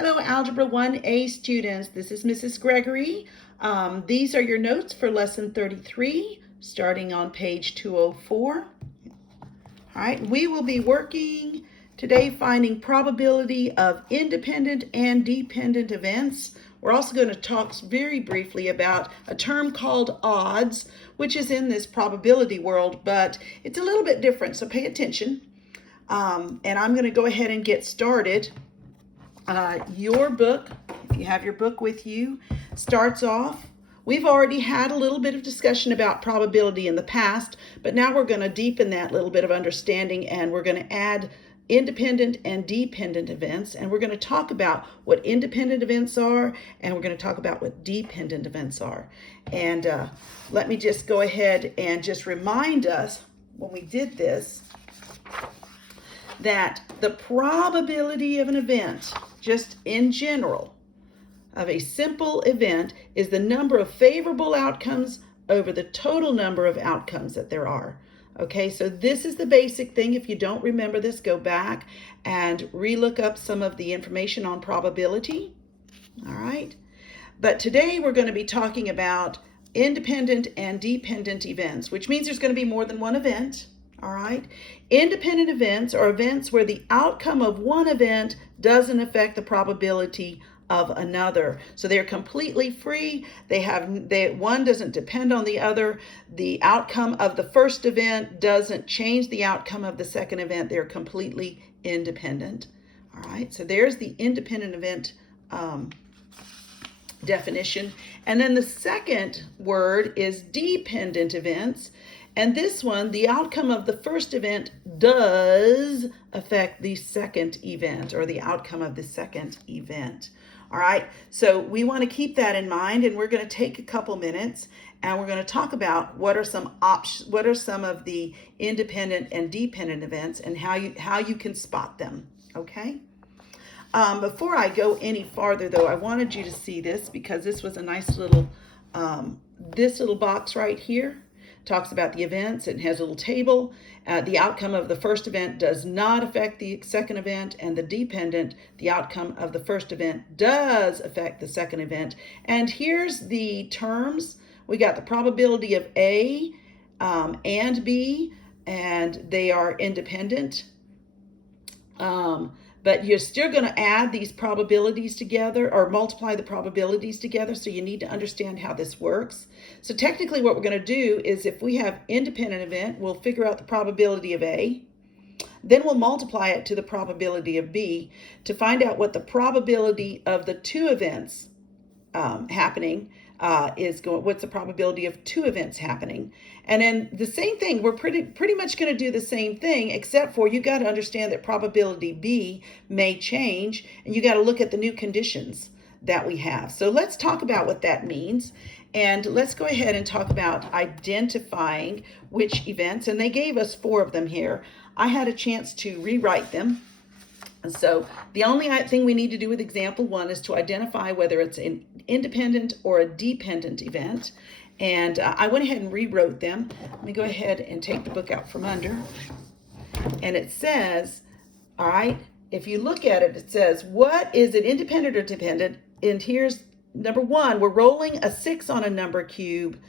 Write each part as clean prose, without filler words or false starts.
Hello, Algebra 1A students. This is Mrs. Gregory. These are your notes for Lesson 33, starting on page 204. All right, we will be working today finding probability of independent and dependent events. We're also going to talk very briefly about a term called odds, which is in this probability world, but it's a little bit different, so pay attention. And I'm going to go ahead and get started. Your book, if you have your book with you, starts off. We've already had a little bit of discussion about probability in the past, but now we're going to deepen that little bit of understanding, and we're going to add independent and dependent events, and we're going to talk about what independent events are, and we're going to talk about what dependent events are. And let me just go ahead and just remind us when we did this that the probability of an event, just in general, of a simple event is the number of favorable outcomes over the total number of outcomes that there are. Okay, so this is the basic thing. If you don't remember this, go back and relook up some of the information on probability. All right, but today we're going to be talking about independent and dependent events, which means there's going to be more than one event. All right. Independent events are events where the outcome of one event doesn't affect the probability of another. So they're completely free. One doesn't depend on the other. The outcome of the first event doesn't change the outcome of the second event. They're completely independent. All right. So there's the independent event definition. And then the second word is dependent events. And this one, the outcome of the first event does affect the second event, or the outcome of the second event. All right, so we want to keep that in mind, and we're going to take a couple minutes and we're going to talk about what are some of the independent and dependent events and how you can spot them. Okay. Before I go any farther, though, I wanted you to see this because this was a nice little this little box right here talks about the events. It has a little table. The outcome of the first event does not affect the second event, and the outcome of the first event does affect the second event. And here's the terms. We got the probability of A and B, and they are independent. But you're still going to add these probabilities together or multiply the probabilities together. So you need to understand how this works. So technically what we're going to do is if we have independent event, we'll figure out the probability of A. Then we'll multiply it to the probability of B to find out what the probability of the two events happening what's the probability of two events happening. And then the same thing, we're pretty much going to do the same thing, except for you got to understand that probability B may change, and you got to look at the new conditions that we have. So let's talk about what that means, and let's go ahead and talk about identifying which events, and they gave us 4 of them here. I had a chance to rewrite them. And so the only thing we need to do with example 1 is to identify whether it's an independent or a dependent event. And I went ahead and rewrote them. Let me go ahead and take the book out from under. And it says, all right, if you look at it, it says, what is it, independent or dependent? And here's number 1, we're rolling a 6 on a number cube.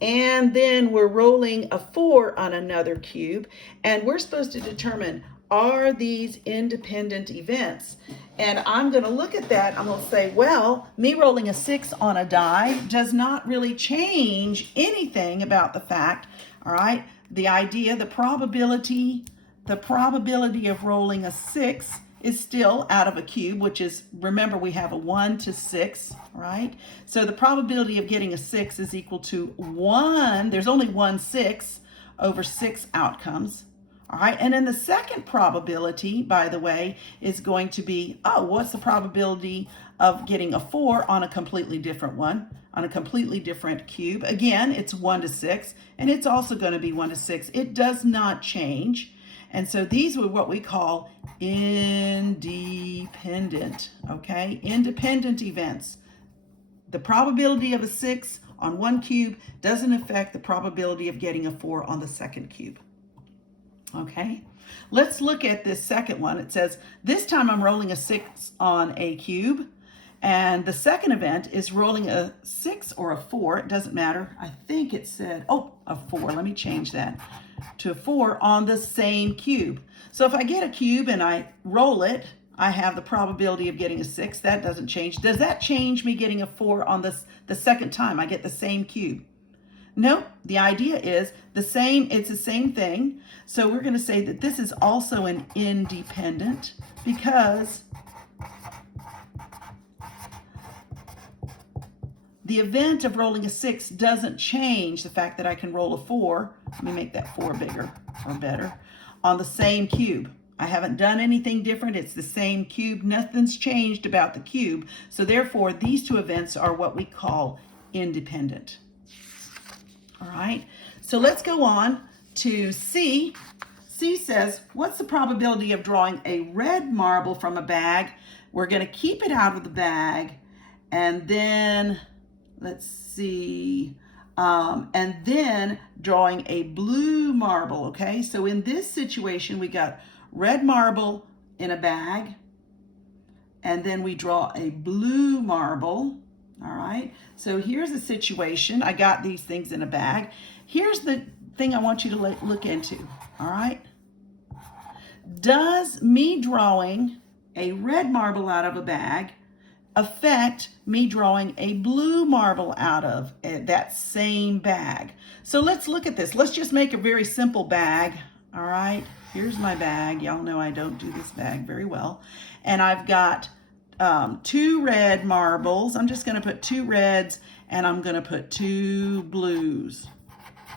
And then we're rolling a 4 on another cube. And we're supposed to determine, are these independent events? And I'm going to look at that. I'm going to say, well, me rolling a 6 on a die does not really change anything about the fact, all right, the idea, the probability of rolling a 6 is still out of a cube, which is, remember, we have a 1 to 6, right? So the probability of getting a 6 is equal to 1. There's only 1 6 over 6 outcomes. All right, and then the second probability, by the way, is going to be, what's the probability of getting a 4 on a completely different one, on a completely different cube? Again, it's 1 to 6, and it's also going to be 1 to 6. It does not change. And so these are what we call independent, okay? Independent events. The probability of a 6 on one cube doesn't affect the probability of getting a 4 on the second cube. Okay, Let's look at this second one. It says, this time I'm rolling a 6 on a cube. And the second event is rolling a 6 or a 4. It doesn't matter. I think it said, oh, a 4. Let me change that to a 4 on the same cube. So if I get a cube and I roll it, I have the probability of getting a 6. That doesn't change. Does that change me getting a 4 on the second time I get the same cube? Nope. The idea is the same. It's the same thing. So we're going to say that this is also an independent because the event of rolling a 6 doesn't change the fact that I can roll a 4. Let me make that 4 bigger or better on the same cube. I haven't done anything different. It's the same cube. Nothing's changed about the cube. So therefore, these two events are what we call independent. All right. So let's go on to C. C says, what's the probability of drawing a red marble from a bag? We're going to keep it out of the bag. And then, let's see, and then drawing a blue marble. Okay. So in this situation, we got red marble in a bag, and then we draw a blue marble. All right, so here's a situation. I got these things in a bag. Here's the thing I want you to look into. All right, does me drawing a red marble out of a bag affect me drawing a blue marble out of that same bag? So let's look at this. Let's just make a very simple bag. All right, here's my bag. Y'all know I don't do this bag very well. And I've got 2 red marbles. I'm just going to put 2 reds and I'm going to put 2 blues.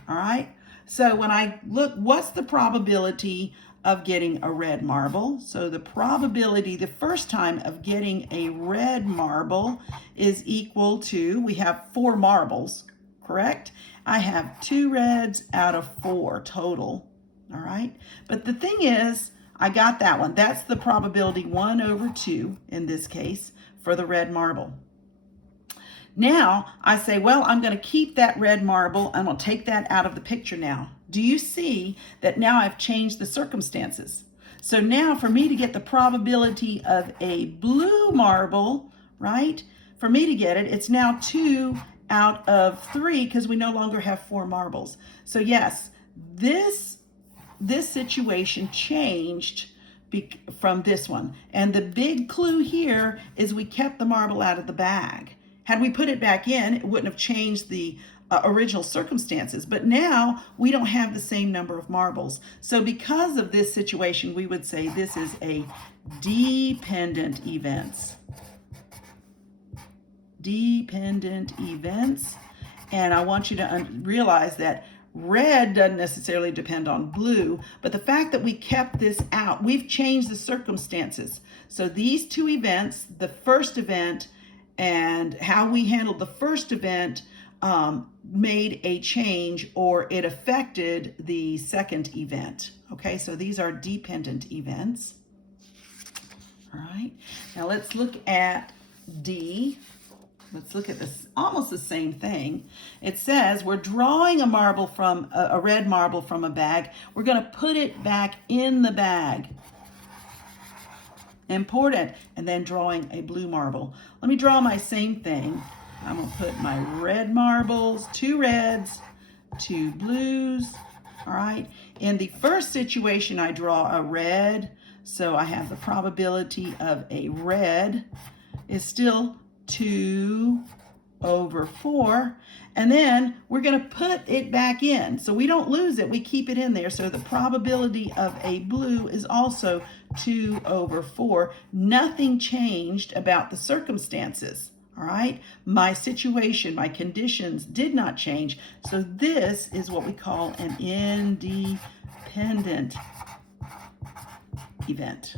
All right, so when I look, what's the probability of getting a red marble? So the probability the first time of getting a red marble is equal to, we have 4 marbles, correct? I have 2 reds out of 4 total. All right, but the thing is, I got that one. That's the probability 1/2 in this case for the red marble. Now I say, well, I'm going to keep that red marble. I'm going to take that out of the picture now. Do you see that now I've changed the circumstances? So now for me to get the probability of a blue marble, right? For me to get it, it's now 2 out of 3 because we no longer have 4 marbles. So yes, this situation changed from this one. And the big clue here is we kept the marble out of the bag. Had we put it back in, it wouldn't have changed the original circumstances. But now we don't have the same number of marbles. So because of this situation, we would say this is a dependent events. Dependent events. And I want you to realize that red doesn't necessarily depend on blue, but the fact that we kept this out, we've changed the circumstances. So these two events, the first event and how we handled the first event made a change, or it affected the second event. Okay, so these are dependent events. All right, now let's look at D. Let's look at this, almost the same thing. It says we're drawing a marble from a red marble from a bag. We're going to put it back in the bag. Important. And then drawing a blue marble. Let me draw my same thing. I'm going to put my red marbles, 2 reds, 2 blues. All right. In the first situation, I draw a red. So I have the probability of a red is still 2/4, and then we're going to put it back in so we don't lose it. We keep it in there. So the probability of a blue is also 2/4. Nothing changed about the circumstances. All right, my situation, my conditions did not change. So this is what we call an independent event.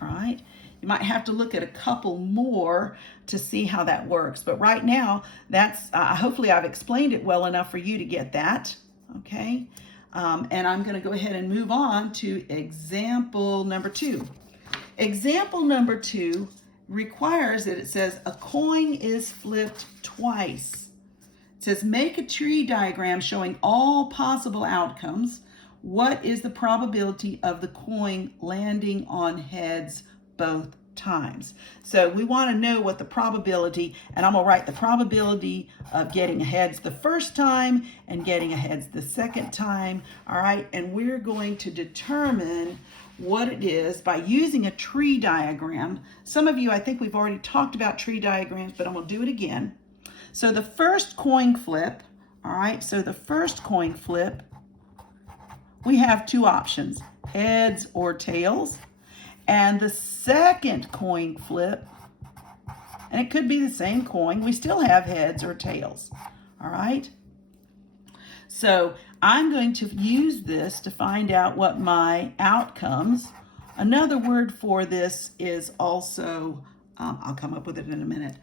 All right. You might have to look at a couple more to see how that works. But right now, that's hopefully I've explained it well enough for you to get that. Okay. And I'm going to go ahead and move on to example number 2. Example number 2 requires that it says a coin is flipped twice. It says make a tree diagram showing all possible outcomes. what is the probability of the coin landing on heads both times? So we want to know what the probability, and I'm going to write the probability of getting a heads the first time and getting a heads the second time. All right, and we're going to determine what it is by using a tree diagram. Some of you, I think we've already talked about tree diagrams, but I'm going to do it again. So the first coin flip, all right, so the first coin flip, we have two options, heads or tails. And the second coin flip, and it could be the same coin, we still have heads or tails, all right? So I'm going to use this to find out what my outcomes. Another word for this is also, I'll come up with it in a minute.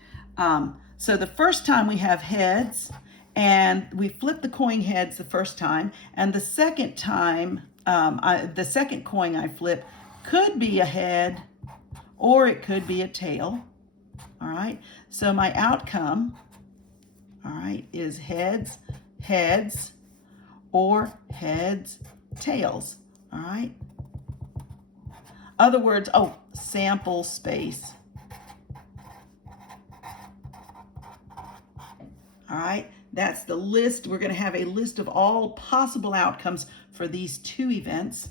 So the first time we have heads, and we flip the coin heads the first time, and the second time, the second coin I flip could be a head or it could be a tail. All right, so my outcome, all right, is heads, heads, or heads, tails. All right. Other words, oh, sample space. All right, that's the list. We're going to have a list of all possible outcomes for these two events.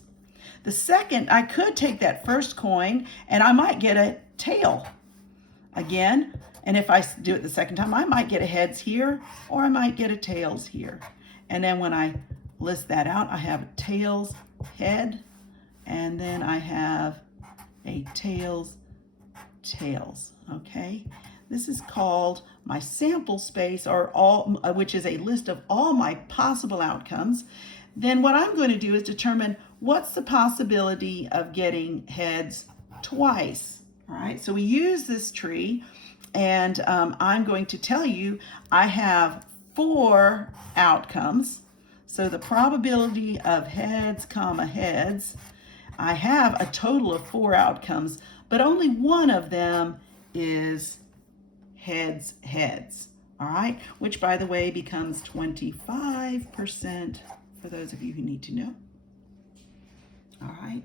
The second, I could take that first coin and I might get a tail again. And if I do it the second time, I might get a heads here or I might get a tails here. And then when I list that out, I have a tails head and then I have a tails tails, okay? This is called my sample space, or all, which is a list of all my possible outcomes. Then what I'm going to do is determine what's the possibility of getting heads twice. All right, so we use this tree, and I'm going to tell you I have 4 outcomes. So the probability of heads, comma, heads, I have a total of 4 outcomes, but only one of them is heads, heads. All right, which by the way becomes 25% for those of you who need to know. All right.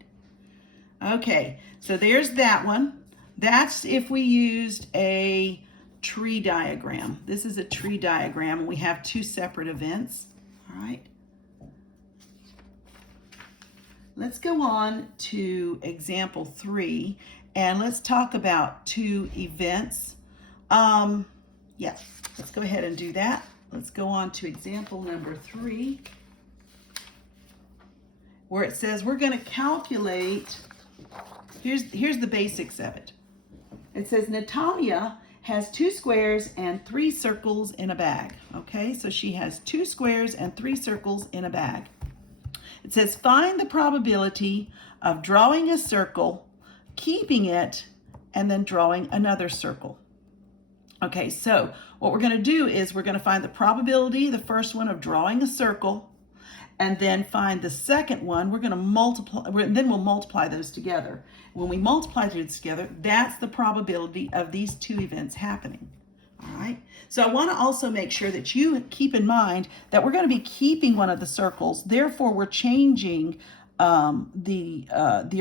Okay, so there's that one. That's if we used a tree diagram. This is a tree diagram, and we have 2 separate events. All right. Let's go on to example 3, and let's talk about 2 events. Yeah, let's go ahead and do that. Let's go on to example number 3, where it says we're going to calculate, here's the basics of it. It says Natalia has 2 squares and 3 circles in a bag. Okay, so she has 2 squares and 3 circles in a bag. It says find the probability of drawing a circle, keeping it, and then drawing another circle. Okay, so what we're going to do is we're going to find the probability, the first one, of drawing a circle, and then find the second one. We're going to multiply, then we'll multiply those together. When we multiply those together, that's the probability of these 2 events happening. All right, so I want to also make sure that you keep in mind that we're going to be keeping one of the circles. Therefore, we're changing the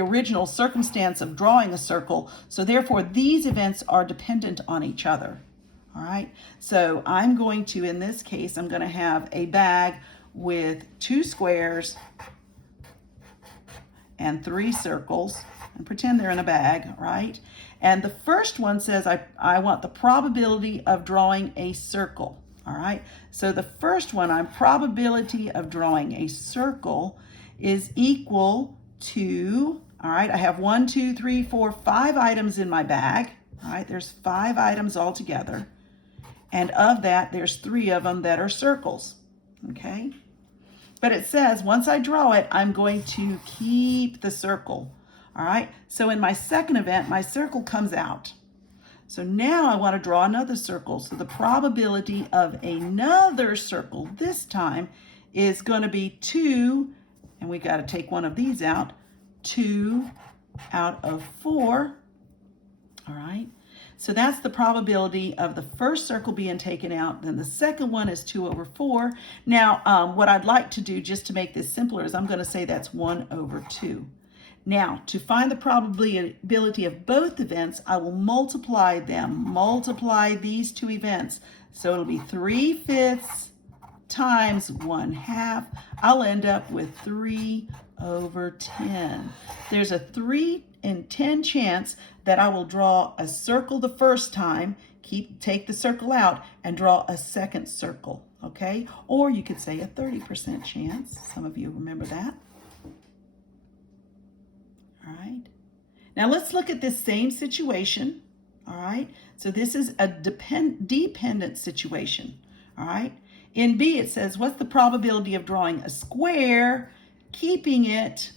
original circumstance of drawing a circle. So therefore, these events are dependent on each other. All right, so I'm going to, in this case, I'm going to have a bag with 2 squares and 3 circles, and pretend they're in a bag, right? And the first one says I want the probability of drawing a circle. All right, so the first one, probability of drawing a circle is equal to, all right, I have 1, 2, 3, 4, 5 items in my bag. All right, there's 5 items altogether. And of that, there's 3 of them that are circles, okay? But it says once I draw it, I'm going to keep the circle, all right? So in my second event, my circle comes out. So now I want to draw another circle. So the probability of another circle this time is going to be 2, and we got to take one of these out, 2 out of 4, all right? So that's the probability of the first circle being taken out. Then the second one is 2 over 4. Now, what I'd like to do just to make this simpler is I'm going to say that's 1 over 2. Now, to find the probability of both events, I will multiply them. Multiply these two events. So it'll be 3/5 times 1/2. I'll end up with 3 over 10. There's a 3 in 10 chance that I will draw a circle the first time, take the circle out, and draw a second circle, okay? Or you could say a 30% chance. Some of you remember that. All right. Now let's look at this same situation, all right? So this is a dependent situation, all right? In B, it says, what's the probability of drawing a square, keeping it,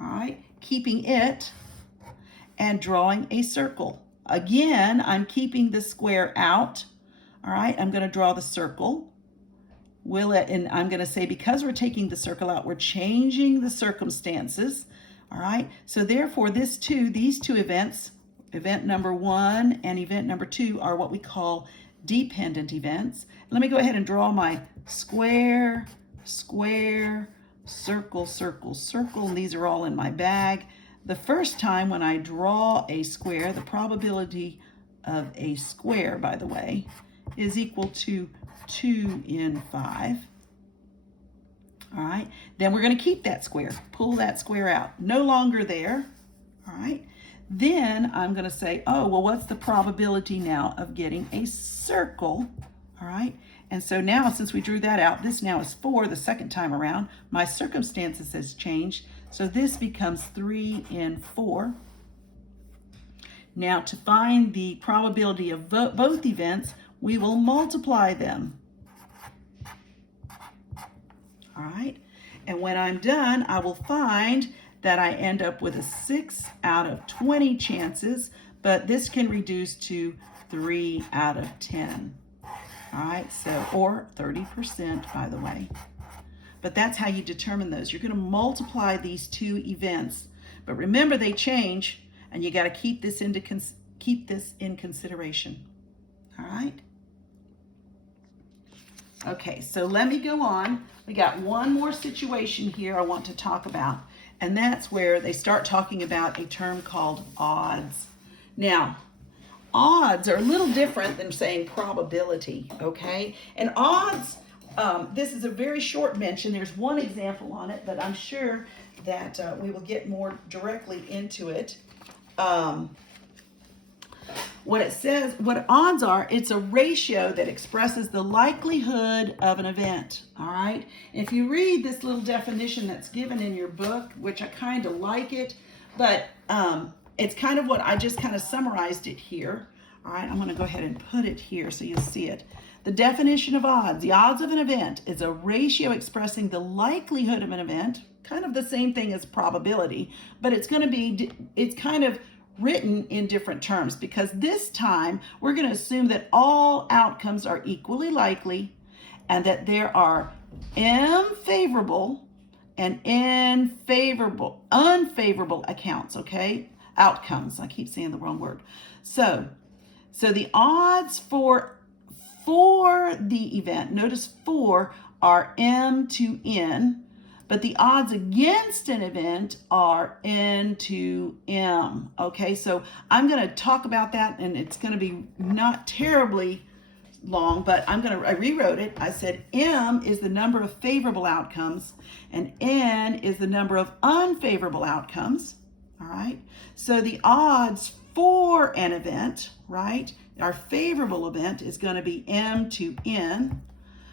all right, keeping it, and drawing a circle? Again, I'm keeping the square out, all right? I'm going to draw the circle. And I'm going to say, because we're taking the circle out, we're changing the circumstances, all right? So therefore, these two events, event number 1 and event number 2, are what we call dependent events. Let me go ahead and draw my square, square, circle, circle, circle, and these are all in my bag. The first time when I draw a square, the probability of a square, by the way, is equal to 2 in 5. All right, then we're going to keep that square, pull that square out, no longer there. All right, then I'm going to say, oh, well, what's the probability now of getting a circle? All right, and so now since we drew that out, this now is 4 the second time around. My circumstances has changed, so this becomes 3 in 4. Now to find the probability of both events, we will multiply them. All right, and when I'm done, I will find that I end up with a 6 out of 20 chances, but this can reduce to 3 out of 10. All right, so, or 30%, by the way. But that's how you determine those. You're going to multiply these two events, but remember they change, and you got to keep this in consideration. All right. Okay, so let me go on. We got one more situation here I want to talk about, and that's where they start talking about a term called odds. Now, odds are a little different than saying probability, okay? And odds, this is a very short mention. There's one example on it, but I'm sure that we will get more directly into it. What it says, what odds are, it's a ratio that expresses the likelihood of an event, all right? And if you read this little definition that's given in your book, which I kind of like it, but it's kind of what I just kind of summarized it here, all right? I'm going to go ahead and put it here so you'll see it. The definition of odds, the odds of an event is a ratio expressing the likelihood of an event, kind of the same thing as probability, but it's going to be, it's kind of written in different terms, because this time we're going to assume that all outcomes are equally likely and that there are favorable and unfavorable accounts, okay? Outcomes. I keep saying the wrong word. So the odds for the event, notice 4 are m to n, but the odds against an event are n to m, okay? So I'm going to talk about that, and it's going to be not terribly long, but I rewrote it. I said m is the number of favorable outcomes, and n is the number of unfavorable outcomes, all right? So the odds for an event, right, our favorable event is going to be m to n,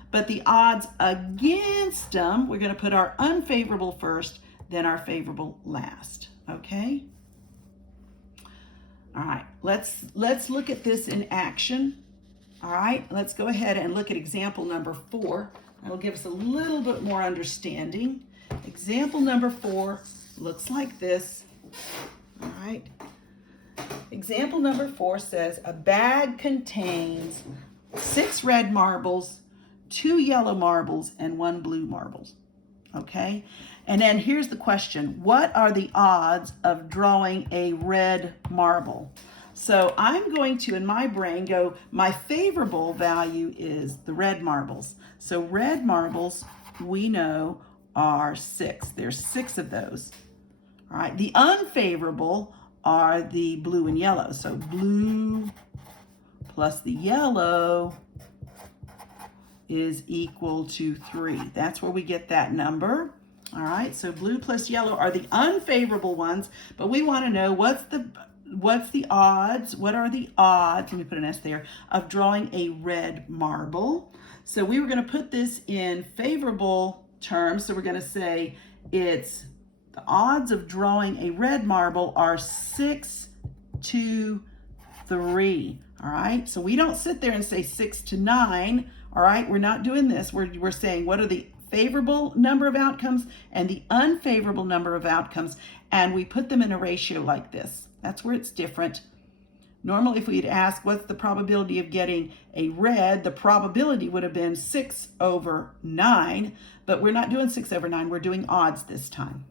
but the odds against them, we're going to put our unfavorable first, then our favorable last, okay? All right, let's look at this in action. All right, let's go ahead and look at example number 4. That'll give us a little bit more understanding. Example number 4 looks like this. All right. Example number 4 says a bag contains 6 red marbles, 2 yellow marbles, and 1 blue marbles. Okay? And then here's the question. What are the odds of drawing a red marble? So I'm going to, in my brain, go, my favorable value is the red marbles. So red marbles, we know, are 6. There's 6 of those. All right, the unfavorable are the blue and yellow. So blue plus the yellow is equal to 3. That's where we get that number. All right, so blue plus yellow are the unfavorable ones, but we want to know what's the odds, what are the odds, let me put an S there, of drawing a red marble. So we were going to put this in favorable terms. So we're going to say it's the odds of drawing a red marble are 6 to 3. All right, so we don't sit there and say 6 to 9. All right, we're not doing this. We're saying what are the favorable number of outcomes and the unfavorable number of outcomes, and we put them in a ratio like this. That's where it's different. Normally, if we'd ask what's the probability of getting a red, the probability would have been 6 over 9, but we're not doing 6 over 9. We're doing odds this time.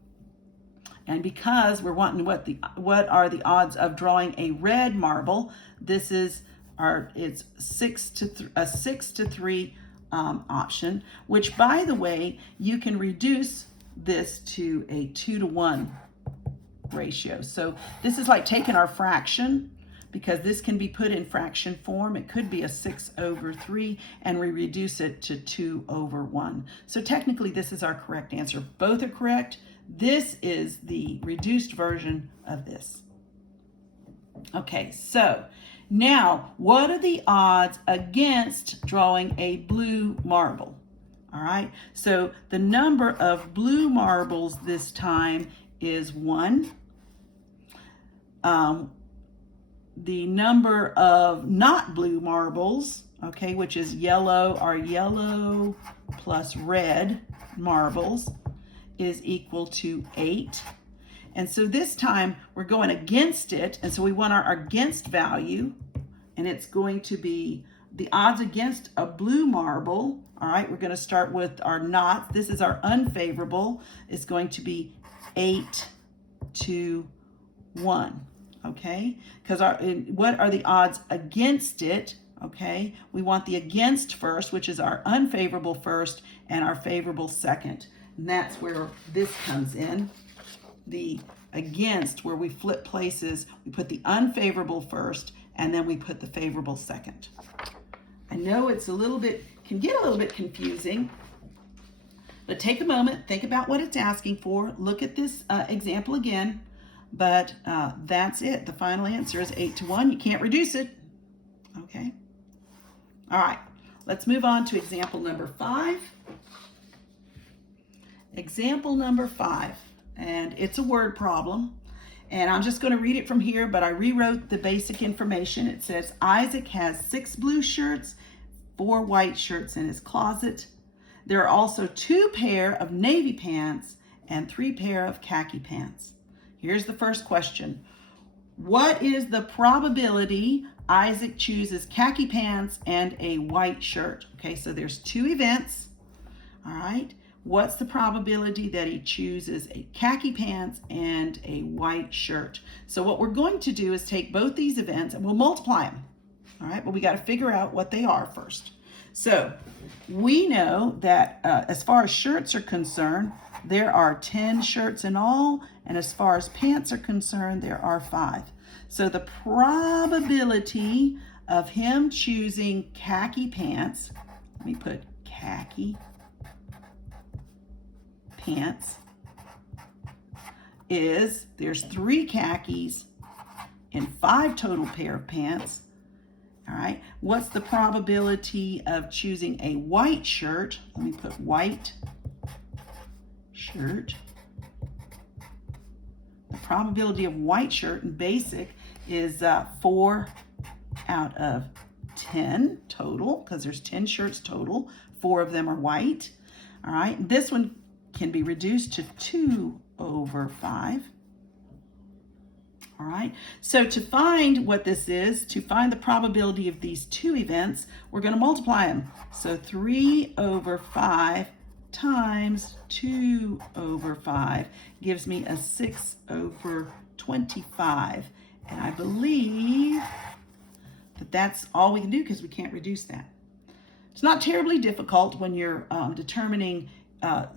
And because we're wanting what are the odds of drawing a red marble, this is it's 6 to 3 option, which, by the way, you can reduce this to a 2 to 1 ratio. So this is like taking our fraction, because this can be put in fraction form. It could be a 6 over 3, and we reduce it to 2 over 1. So technically, this is our correct answer. Both are correct. This is the reduced version of this. Okay, so now what are the odds against drawing a blue marble? All right, so the number of blue marbles this time is 1. The number of not blue marbles, okay, which is yellow, are yellow plus red marbles, is equal to 8. And so this time we're going against it, and so we want our against value, and it's going to be the odds against a blue marble. All right, we're going to start with our not. This is our unfavorable. It's going to be 8 to 1, okay? Because what are the odds against it? Okay, we want the against first, which is our unfavorable first, and our favorable second. And that's where this comes in. The against, where we flip places, we put the unfavorable first, and then we put the favorable second. I know it's can get a little bit confusing, but take a moment, think about what it's asking for, look at this example again, but that's it. The final answer is 8 to 1. You can't reduce it, okay? All right, let's move on to example number 5. Example number 5, and it's a word problem, and I'm just going to read it from here, but I rewrote the basic information. It says, Isaac has 6 blue shirts, 4 white shirts in his closet. There are also 2 pair of navy pants and 3 pair of khaki pants. Here's the first question. What is the probability Isaac chooses khaki pants and a white shirt? Okay, so there's 2 events, all right? What's the probability that he chooses a khaki pants and a white shirt? So what we're going to do is take both these events and we'll multiply them. All right, but we got to figure out what they are first. So we know that as far as shirts are concerned, there are 10 shirts in all, and as far as pants are concerned, there are 5. So the probability of him choosing khaki pants, let me put khaki pants, is there's 3 khakis and 5 total pair of pants. All right, what's the probability of choosing a white shirt? Let me put white shirt. The probability of white shirt in basic is 4 out of 10 total, because there's 10 shirts total. 4 of them are white. All right, this one can be reduced to 2 over 5. All right, so to find what this is, to find the probability of these 2 events, we're going to multiply them. So 3 over 5 times 2 over 5 gives me a 6 over 25. And I believe but that's all we can do because we can't reduce that. It's not terribly difficult when you're determining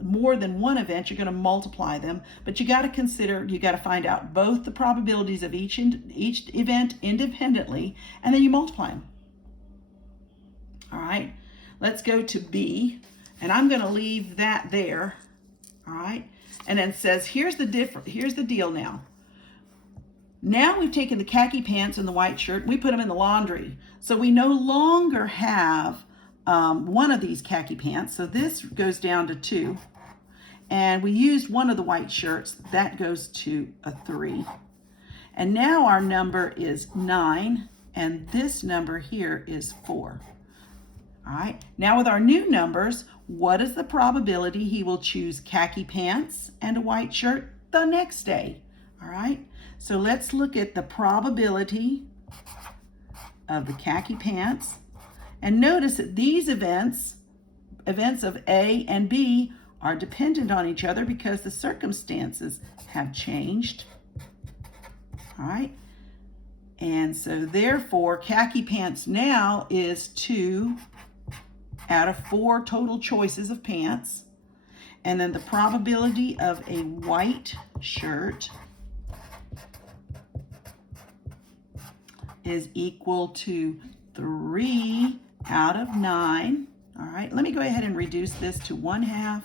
more than one event. You're going to multiply them, but you got to consider, you got to find out both the probabilities of each event independently, and then you multiply them. All right, let's go to B, and I'm going to leave that there. All right, and then it says here's the deal now. Now we've taken the khaki pants and the white shirt, we put them in the laundry, so we no longer have one of these khaki pants, so this goes down to 2, and we used one of the white shirts, that goes to a 3, and now our number is 9, and this number here is 4. All right, now with our new numbers, what is the probability he will choose khaki pants and a white shirt the next day? All right, so let's look at the probability of the khaki pants. And notice that these events of A and B, are dependent on each other because the circumstances have changed. All right, and so therefore khaki pants now is 2 out of 4 total choices of pants. And then the probability of a white shirt is equal to 3 out of 9. All right, let me go ahead and reduce this to 1/2,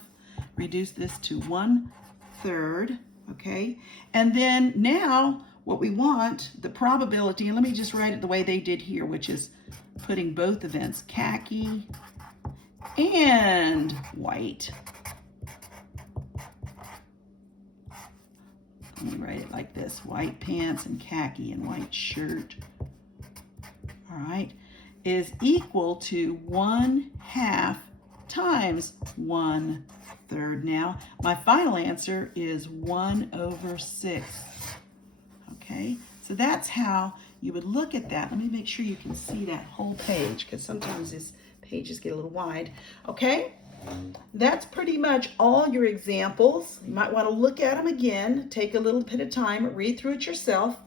reduce this to 1/3, okay? And then now what we want, the probability, and let me just write it the way they did here, which is putting both events, khaki and white. Let me write it like this, white pants and khaki and white shirt. All right, is equal to 1/2 times 1/3. Now, my final answer is 1/6. Okay, so that's how you would look at that. Let me make sure you can see that whole page, because sometimes these pages get a little wide. Okay, that's pretty much all your examples. You might want to look at them again, take a little bit of time, read through it yourself.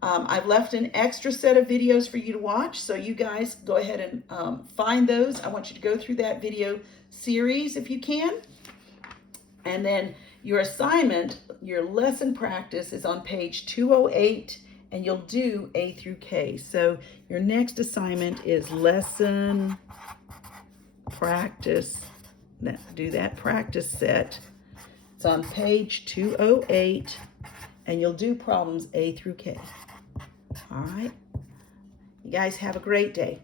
I've left an extra set of videos for you to watch, so you guys go ahead and find those. I want you to go through that video series if you can. And then your assignment, your lesson practice is on page 208, and you'll do A through K. So your next assignment is lesson practice. Do that practice set. It's on page 208, and you'll do problems A through K. All right. You guys have a great day.